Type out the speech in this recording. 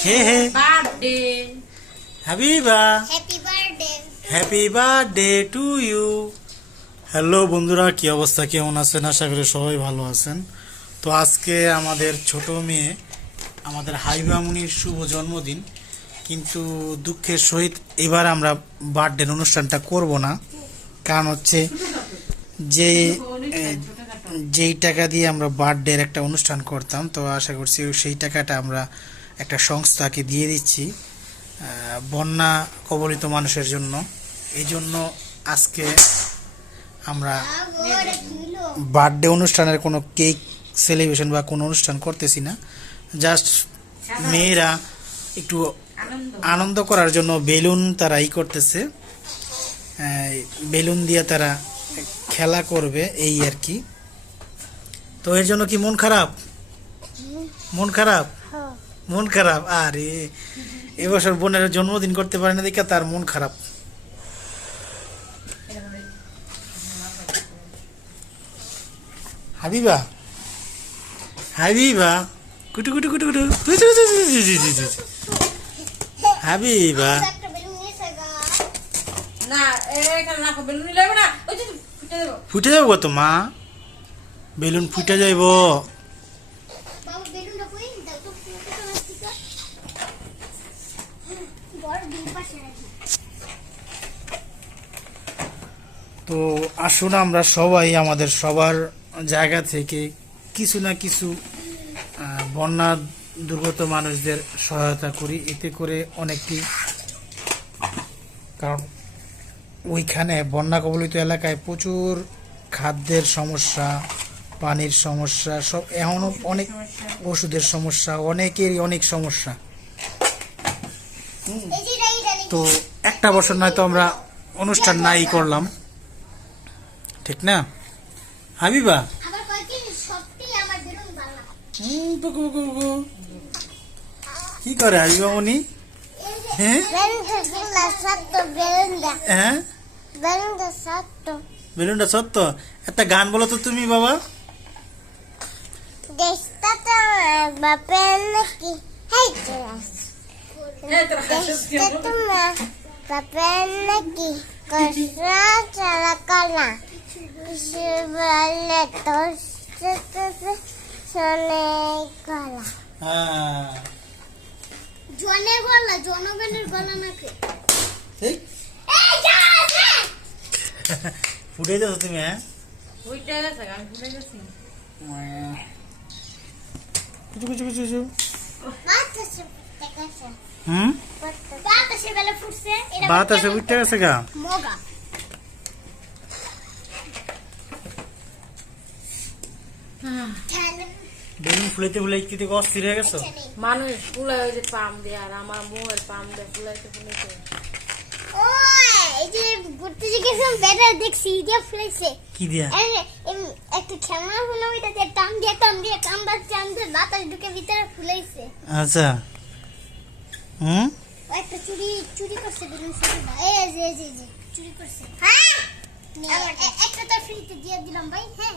Hey hey birthday Habiba, happy birthday to you. Hello বন্ধুরা, কি অবস্থা, কেমন আছেন? আশা করি সবাই ভালো আছেন। তো আজকে আমাদের ছোট মেয়ে, আমাদের হাবিবা মুনির শুভ জন্মদিন, কিন্তু দুঃখের সহিত এবার আমরা বার্থডে অনুষ্ঠানটা করব না। কারণ হচ্ছে যে যেই টাকা দিয়ে আমরা বার্থডের একটা অনুষ্ঠান করতাম, তো আশা করছি সেই টাকাটা আমরা একটা সংস্থাকে দিয়ে দিচ্ছি বন্যা কবলিত মানুষের জন্য। এই জন্য আজকে আমরা বার্থডে অনুষ্ঠানের কোনো কেক সেলিব্রেশন বা কোনো অনুষ্ঠান করতেছি না। জাস্ট মেয়েরা একটু আনন্দ করার জন্য বেলুন তারা করতেছে, বেলুন দিয়ে তারা খেলা করবে, এই আর কি। তো এর জন্য কি মন খারাপ? মন খারাপ, মন খারাপ। আরে এবছর বোনের জন্মদিন করতে পারে না দেখে তার মন খারাপ। হাবিবা, হাবিবা, কুটু কুটু কুটু কুটু, হাবিবা। না এখানে রাখো, বেলুন লাগবে না, ওই যে ফুটে দেবো। ফুটে যাবো তো মা, বেলুন ফুটে যাইব। তো আসুন আমরা সবাই আমাদের সবার জায়গা থেকে কিছু না কিছু বন্যা দুর্গত মানুষদের সহায়তা করি। এতে করে অনেকটি, কারণ ওইখানে বন্যা কবলিত এলাকায় প্রচুর খাদ্যের সমস্যা, পানির সমস্যা, সব এখনও অনেক ওষুধের সমস্যা, অনেকেরই অনেক সমস্যা। তো একটা বছর নয়তো আমরা অনুষ্ঠান নাই করলাম, ঠিক না হাবিবা? কি করে হাবিবা মনি? হ্যাঁ হ্যাঁ, বেলুনটা সত্য। একটা গান বলো তো তুমি বাবা। জনগণের গলা নাকি ফুটে যাচ্ছ তুমি? হ্যাঁ, ফুটে গেছে, গান ফুটে গেছে। কিছু কিছু কিছু কিছু। বাতাসে উঠতে গেছে গা। বেলুন ফুলাইতে ফুলাইতে অস্থির হয়ে গেছো। মানুষ ফুলাই ওই যে পাম দিয়ে, আর আমার মোহের পাম দিয়ে ফুলাইতে ফুলাইতে কি দিয়া? একটা খেলনা হলো, ওইটাতে টান দিয়ে টান দিয়ে টানবার টান দিয়ে বাতাস ঢুকে ভিতরে ফুলাইছে। আচ্ছা, একটা চুরি চুরি করছে, বেলুন চুরি করছে। হ্যাঁ, একটা তো ফ্রিতে দিয়ে দিলাম ভাই। হ্যাঁ।